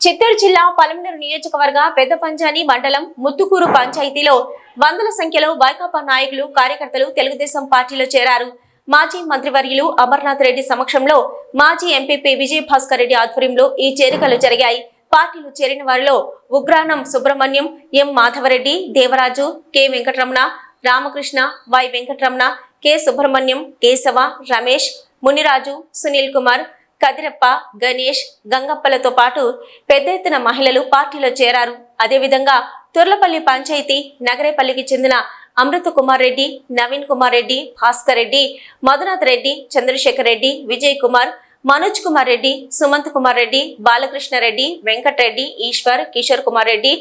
చిత్తూరు జిల్లా పలమనేరు నియోజకవర్గ పెద్ద పంజాని మండలం ముత్తుకూరు పంచాయతీలో వందల సంఖ్యలో వైకాపా నాయకులు కార్యకర్తలు తెలుగుదేశం పార్టీలో చేరారు. మాజీ మంత్రివర్యులు అమర్నాథ్ రెడ్డి సమక్షంలో మాజీ ఎంపీపీ విజయ్ భాస్కర్ రెడ్డి ఆధ్వర్యంలో ఈ చేరికలు జరిగాయి. పార్టీలు చేరిన వారిలో ఉగ్రానం Subrahmanyam M Madhava Reddy Devaraju K Venkataramana Ramakrishna Y Venkataramana K Subrahmanyam Keshava Ramesh Muniraju Sunil Kumar Kadirappa Ganesh గంగప్పలతో పాటు పెద్ద ఎత్తున మహిళలు పార్టీలో చేరారు. అదేవిధంగా తుర్లపల్లి పంచాయతీ నగరేపల్లికి చెందిన అమృత కుమార్ రెడ్డి నవీన్ కుమార్ రెడ్డి భాస్కర్ రెడ్డి మధునాథ్ రెడ్డి చంద్రశేఖర్ రెడ్డి విజయ్ కుమార్ మనోజ్ కుమార్ రెడ్డి సుమంత్ కుమార్ రెడ్డి బాలకృష్ణ రెడ్డి వెంకటరెడ్డి ఈశ్వర్ కిషోర్ కుమార్ రెడ్డి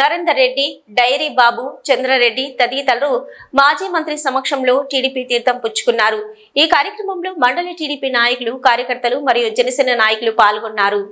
నరేందర్ రెడ్డి డైరీ బాబు చంద్రారెడ్డి తదితరులు మాజీ మంత్రి సమక్షంలో టీడీపీ తీర్థం పుచ్చుకున్నారు. ఈ కార్యక్రమంలో మండలి టీడీపీ నాయకులు కార్యకర్తలు మరియు జనసేన నాయకులు పాల్గొన్నారు.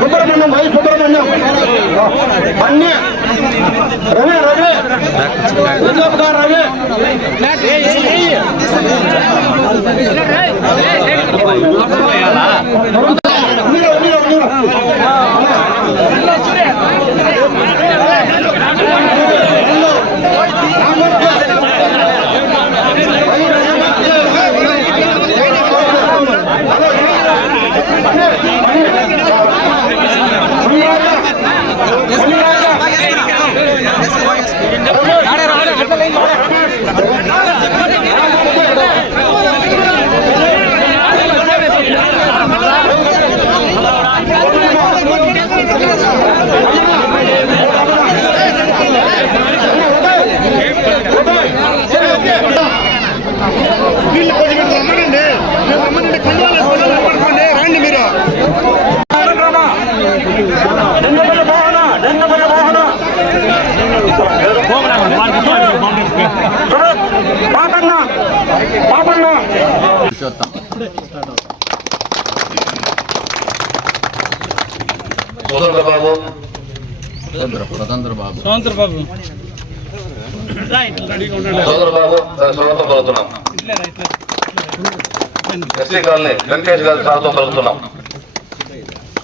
సుబ్రహ్మణ్యం వై సుబ్రహ్మణ్యం అన్య రవి రవి రిజర్వ్ గారు రవి బాబు స్వతంత్ర బాబు సోదర బాబు స్వాగతం పలుకుతున్నాం ఎస్సీ కాలనీ వెంకటేష్ గారి స్వాగతం పలుకుతున్నాం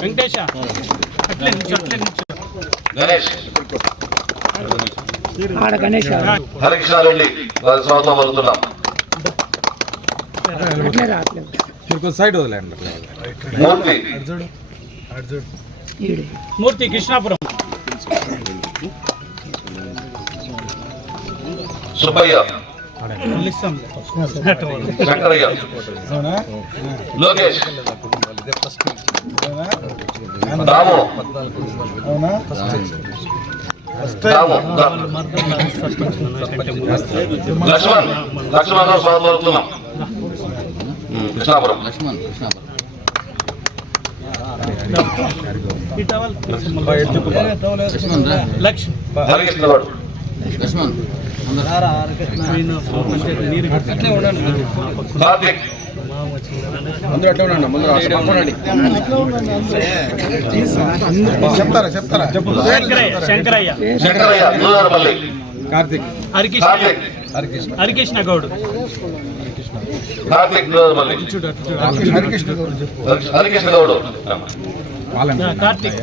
వెంకటేశ గణేష్ హరికృష్ణారెడ్డి వారి స్వాగతం పలుకుతున్నాం మీరు కొంచెం సైడ్ వదిలేండి మూర్తి మూర్తి కృష్ణాపురం సుబ్బయ్య శంకరయ్య లోకేష్ రాము రాము లక్ష్మణ్ స్వాగతం కృష్ణాపురం లక్ష్మణ్ కృష్ణాపురం లక్ష్మి హరికృష్ణ గౌడ్ లక్ష్మణ్ కార్తిక్ ముందు అట్లా ఉండండి ముందు పక్కనండి చెప్తారా చెప్తారా శంకరయ్య శంకరయ్య కార్తిక్ హరికృష్ణ. హరికృష్ణ గౌడ్. కార్తిక్ నూనెపల్లి హరికృష్ణ హరికృష్ణ గౌడ్. కార్తిక్.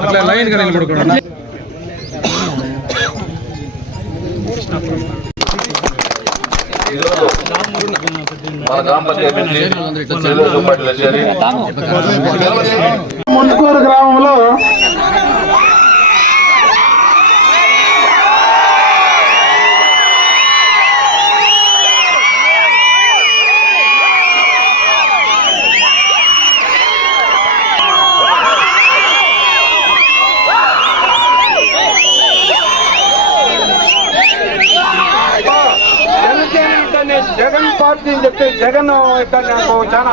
అట్లా లైన్గా నిలబడుకోండి చేరి ముందుకూరు గ్రామంలో జగన్ చాలా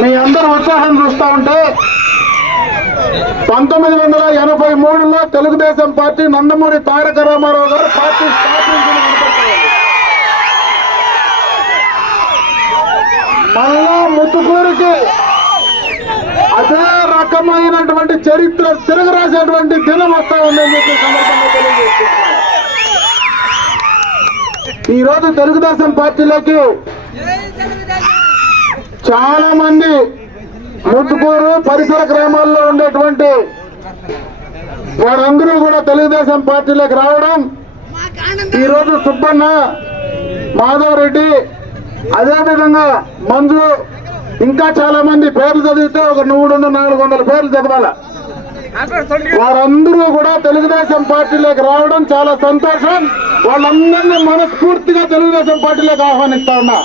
మీ అందరు ఉత్సాహం చూస్తా ఉంటే పంతొమ్మిది వందల ఎనభై మూడులో తెలుగుదేశం పార్టీ నందమూరి తారక రామారావు గారు పార్టీ మళ్ళా ముత్తుకూరికి అదే రకమైనటువంటి చరిత్ర తిరగరాసేటువంటి దినం వస్తా ఉందని చెప్పి సందర్భంగా ఈ రోజు తెలుగుదేశం పార్టీలోకి చాలా మంది ముద్దుకూరు పరిసర గ్రామాల్లో ఉండేటువంటి వారందరూ కూడా తెలుగుదేశం పార్టీలోకి రావడం. ఈరోజు సుబ్బన్న మాధవరెడ్డి అదేవిధంగా మంజు ఇంకా చాలా మంది పేర్లు చదివితే ఒక మూడు నాలుగు వందల పేర్లు చదవాల. వారందరూ కూడా తెలుగుదేశం పార్టీలోకి రావడం చాలా సంతోషం. వాళ్ళందరినీ మనస్ఫూర్తిగా తెలుగుదేశం పార్టీలోకి ఆహ్వానిస్తా ఉన్నా.